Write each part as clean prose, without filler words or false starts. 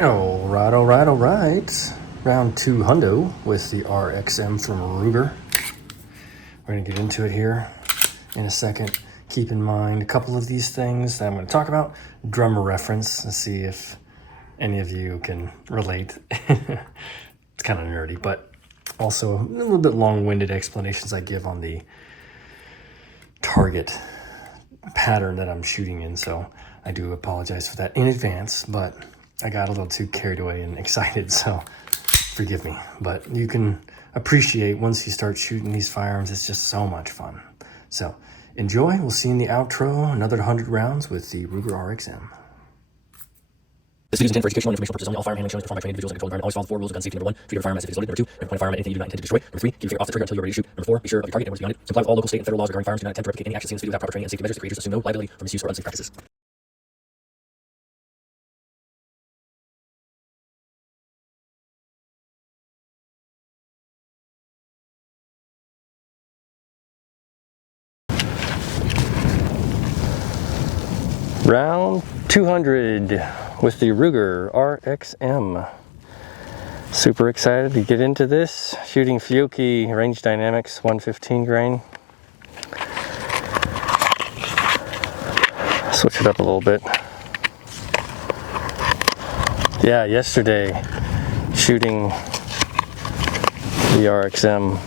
All right. Round 2 hundo with the RXM from Ruger. We're gonna get into it here in a second. Keep in mind a couple of these things that I'm gonna talk about. Drummer reference, let's see if any of you can relate. It's kind of nerdy, but also a little bit long-winded explanations I give on the target pattern that I'm shooting in, so I do apologize for that in advance, but I got a little too carried away and excited, so forgive me. But you can appreciate once you start shooting these firearms, it's just so much fun. So enjoy. We'll see you in the outro. Another 100 rounds with the Ruger RXM. This video is intended for educational and informational purposes only. All firearm handling shown is performed by trained individuals in a controlled environment. Always follow the 4 rules of gun safety. Number 1, treat your firearm as if it is loaded. Number 2, never point a firearm at anything you do not intend to destroy. Number 3, keep your finger off the trigger until you are ready to shoot. Number 4, be sure of your target and what's beyond it. Comply with all local, state, and federal laws regarding firearms. Do not attempt to replicate any action seen in this video without proper training and safety measures. The creators assume no liability for misuse or unsafe practices. Round 200 with the Ruger RXM. Super excited to get into this. Shooting Fiocchi Range Dynamics 115 grain. Switch it up a little bit. Yeah, yesterday shooting the RXM,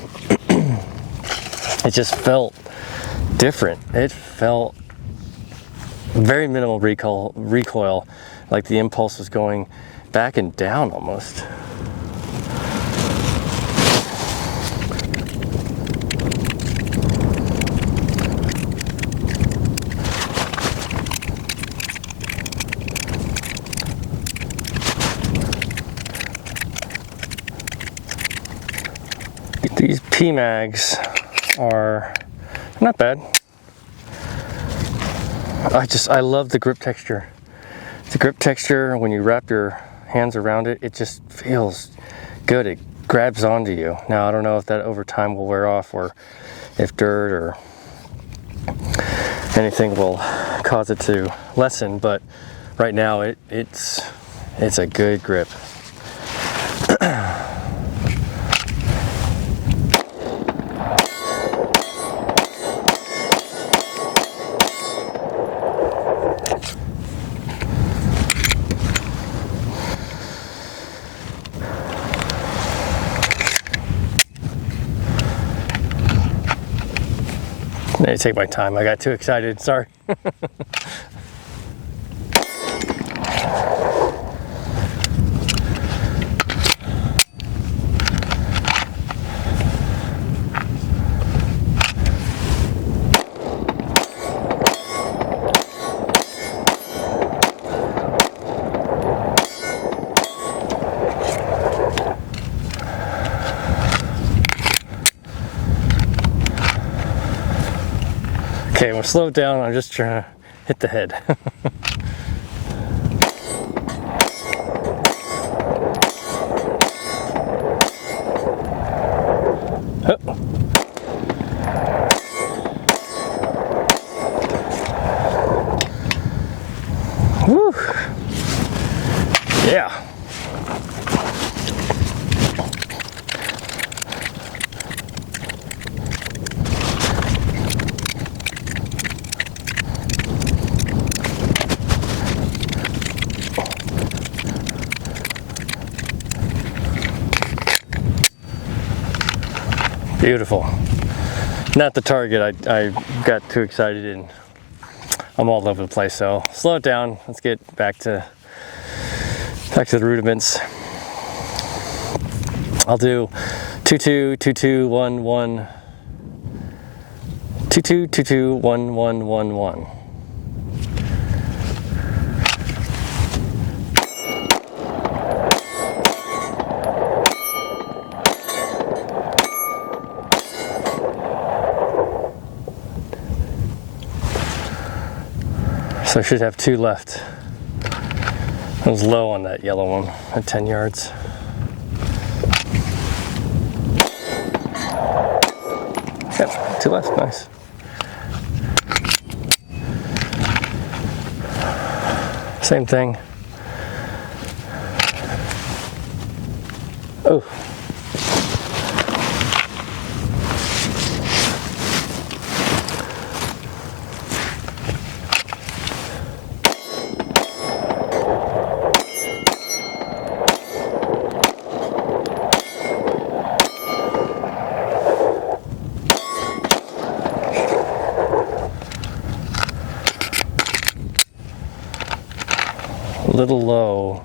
it just felt different. It felt very minimal recoil, like the impulse was going back and down almost. These P-mags are not bad. I love the grip texture. The grip texture, when you wrap your hands around it, it just feels good. It grabs onto you. Now, I don't know if that over time will wear off, or if dirt or anything will cause it to lessen, but right now it's a good grip. I take my time. I got too excited. Sorry. Okay, we'll slow it down. I'm just trying to hit the head. Woo! Yeah. Beautiful. Not the target. I got too excited and I'm all over the place. So slow it down. Let's get back to the rudiments. I'll do 2-2, 2-2, 1-1, 2-2, 2-2, 1-1, 1-1. So I should have 2 left. I was low on that yellow one at 10 yards. Yep, 2 left, nice. Same thing. Oh. A little low.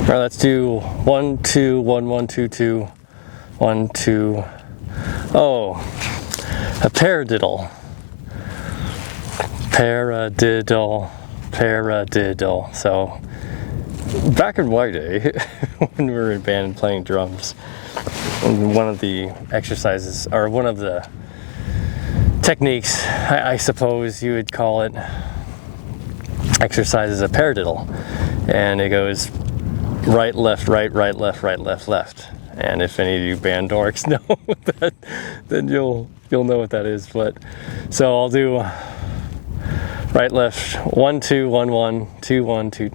All right, let's do 1, 2, 1, 1, 2, 2, 1, 2. Oh, a paradiddle. Paradiddle, paradiddle. So, back in my day, when we were in band and playing drums, one of the exercises, or one of the techniques, I suppose you would call it, exercises a paradiddle. And it goes right, left, right, right, left, right, left, left. And if any of you band dorks know that, then you'll know what that is. But so I'll do right, left, 1, 2, 1, 1, 2, 1, 2,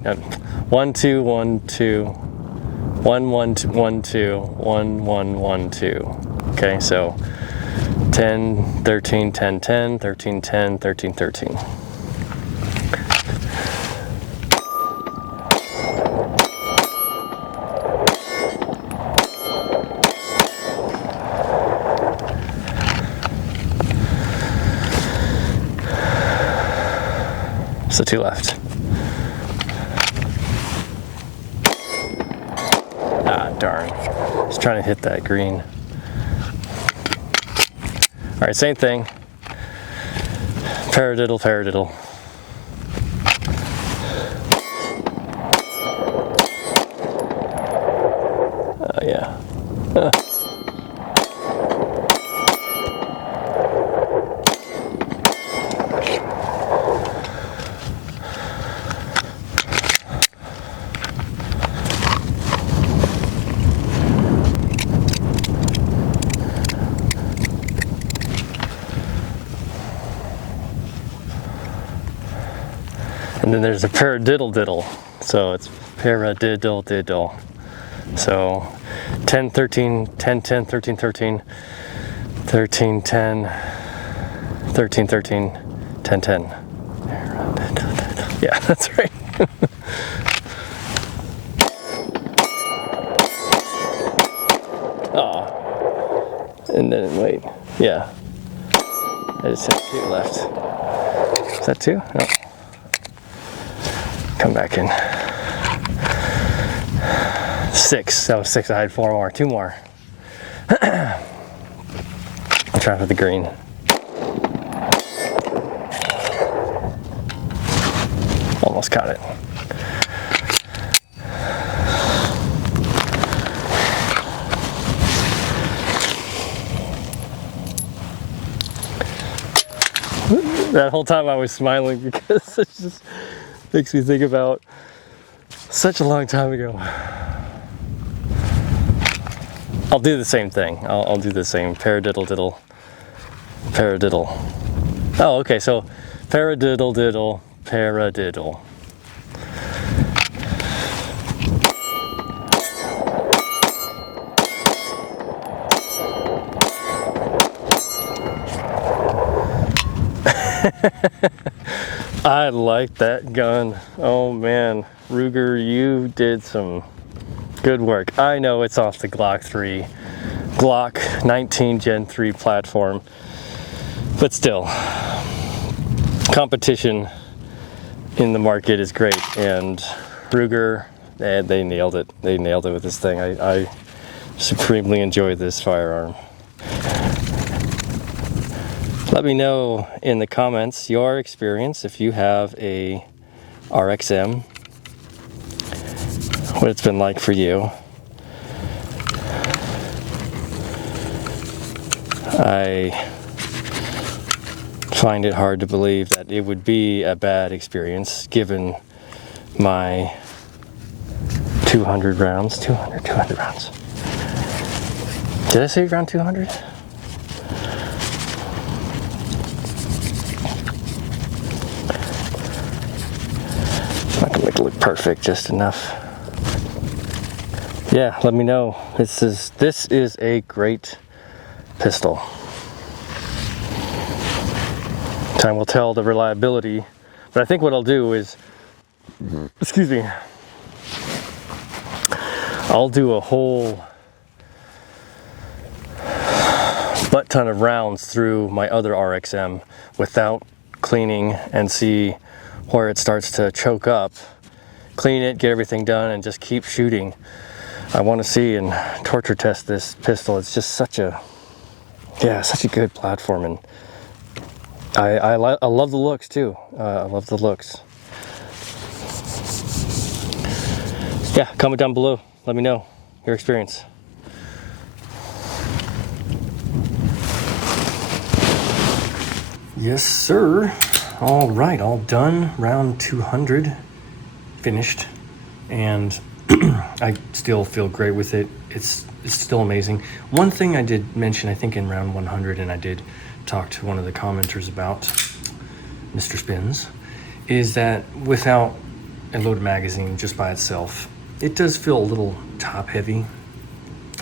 1, 2, 1, 2, 1, 1, 1, 2, 1, 1, 1, 2. Okay, so 10, 13, 10, 10, 13, 10, 13, 13. So 2 left. Ah, darn. Just trying to hit that green. All right, same thing. Paradiddle, paradiddle. Yeah. And then there's a paradiddle diddle. So it's paradiddle diddle. So 10, 13, 10, 10, 13, 13, 13, 10, 13, 13, 10, 10. Yeah, that's right. Oh. And then wait. Yeah. I just had 2 left. Is that 2? No. Come back in. 6. That was 6. I had 4 more. 2 more. I'm trying for the green. Almost caught it. That whole time I was smiling because it just makes me think about such a long time ago. I'll do the same thing. I'll do the same. Paradiddle diddle. Paradiddle. Oh, okay, so paradiddle diddle. Paradiddle. I like that gun. Oh man, Ruger, you did some good work. I know it's off the Glock 3, Glock 19 Gen 3 platform, but still, competition in the market is great, and Ruger, they nailed it. They nailed it with this thing. I supremely enjoy this firearm. Let me know in the comments your experience if you have a RXM, what it's been like for you. I find it hard to believe that it would be a bad experience given my 200 rounds. 200 rounds. Did I say around 200? Not gonna make it look perfect, just enough. Yeah, let me know. This is a great pistol. Time will tell the reliability, but I think what I'll do is, excuse me, I'll do a whole butt ton of rounds through my other RXM without cleaning and see where it starts to choke up. Clean it, get everything done, and just keep shooting. I want to see and torture test this pistol. It's just such a good platform, and I love the looks too. I love the looks. Yeah, comment down below. Let me know your experience. Yes, sir. All right, all done. Round 200 finished, and I still feel great with it. It's still amazing. One thing I did mention, I think in round 100, and I did talk to one of the commenters about, Mr. Spins, is that without a loaded magazine just by itself, it does feel a little top heavy,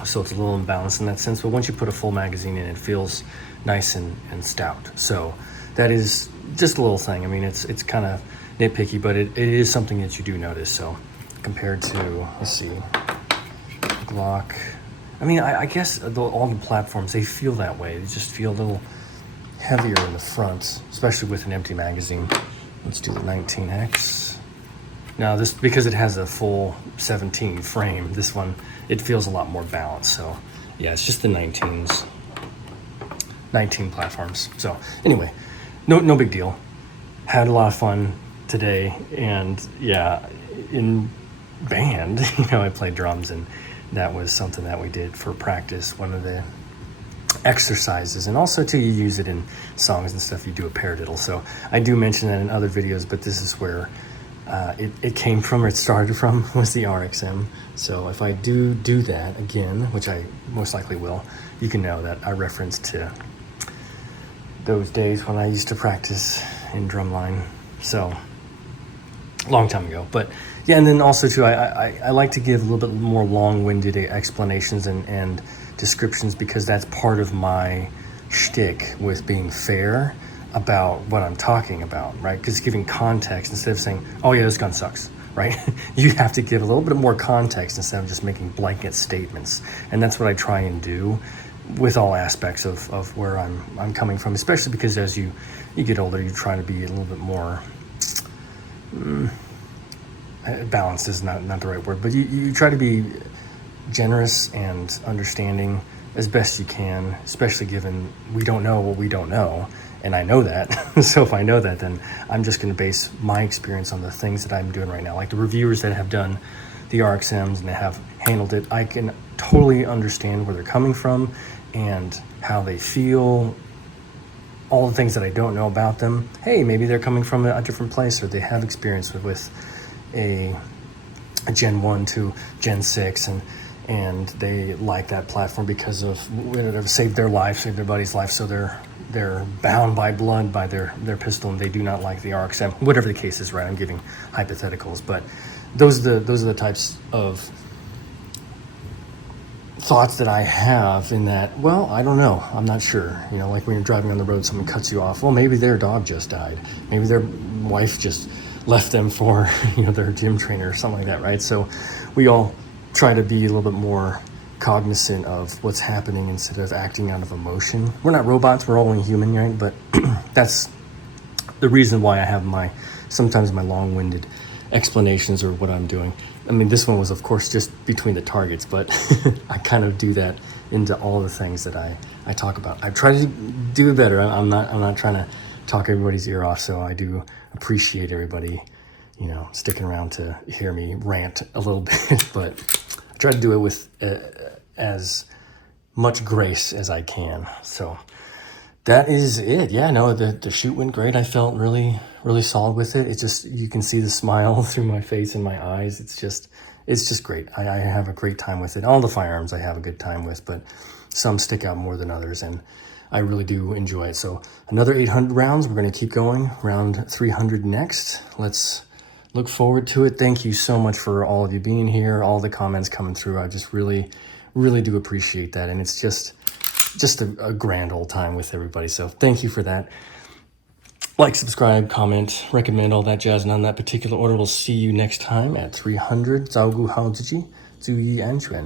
so it's a little imbalanced in that sense. But once you put a full magazine in, it feels nice and stout. So that is just a little thing. I mean, it's kind of nitpicky, but it is something that you do notice. So compared to, let's see, Glock, I mean, I guess all the platforms, they feel that way. They just feel a little heavier in the front, especially with an empty magazine. Let's do the 19X. Now this, because it has a full 17 frame, this one, it feels a lot more balanced. So yeah, it's just the 19 platforms. So anyway, no big deal. Had a lot of fun today, and yeah, in band, I played drums, and that was something that we did for practice, one of the exercises, and also too, you use it in songs and stuff. You do a paradiddle. So I do mention that in other videos, but this is where it came from, or it started from, was the RXM. So if I do that again, which I most likely will, you can know that I referenced to those days when I used to practice in drumline. So long time ago. But yeah, and then also too, I like to give a little bit more long-winded explanations and descriptions, because that's part of my shtick with being fair about what I'm talking about, right? Because giving context instead of saying, oh yeah, this gun sucks, right? You have to give a little bit more context instead of just making blanket statements. And that's what I try and do with all aspects of where I'm coming from, especially because as you get older, you try to be a little bit more balanced is not the right word, but you try to be generous and understanding as best you can, especially given we don't know what we don't know, and I know that. So if I know that, then I'm just going to base my experience on the things that I'm doing right now. Like the reviewers that have done the RXMs and they have handled it, I can totally understand where they're coming from and how they feel, all the things that I don't know about them. Hey, maybe they're coming from a different place, or they have experience with a Gen 1 to Gen 6, and they like that platform because of whatever, saved their life, saved their buddy's life, so they're bound by blood by their pistol, and they do not like the RXM. Whatever the case is, right? I'm giving hypotheticals, but those are the types of thoughts that I have in that, well, I don't know, I'm not sure. Like when you're driving on the road, someone cuts you off. Well, maybe their dog just died. Maybe their wife just left them for their gym trainer or something like that, right? So we all try to be a little bit more cognizant of what's happening instead of acting out of emotion. We're not robots, we're only human, right? But that's the reason why I have sometimes my long-winded explanations or what I'm doing. I mean, this one was of course just between the targets, but I kind of do that into all the things that I talk about. I try to do it better. I'm not trying to talk everybody's ear off, so I do appreciate everybody, you know, sticking around to hear me rant a little bit, but I try to do it with as much grace as I can. So that is it. Yeah, no, the shoot went great. I felt really solid with it. It's just, you can see the smile through my face and my eyes. It's just great. I have a great time with it. All the firearms I have a good time with, but some stick out more than others, and I really do enjoy it. So another 800 rounds. We're going to keep going. Round 300 next. Let's look forward to it. Thank you so much for all of you being here, all the comments coming through. I just really do appreciate that, and it's just a grand old time with everybody. So thank you for that. Like, subscribe, comment, recommend, all that jazz. And on that particular order, we'll see you next time at 300. 照顾好自己，注意安全。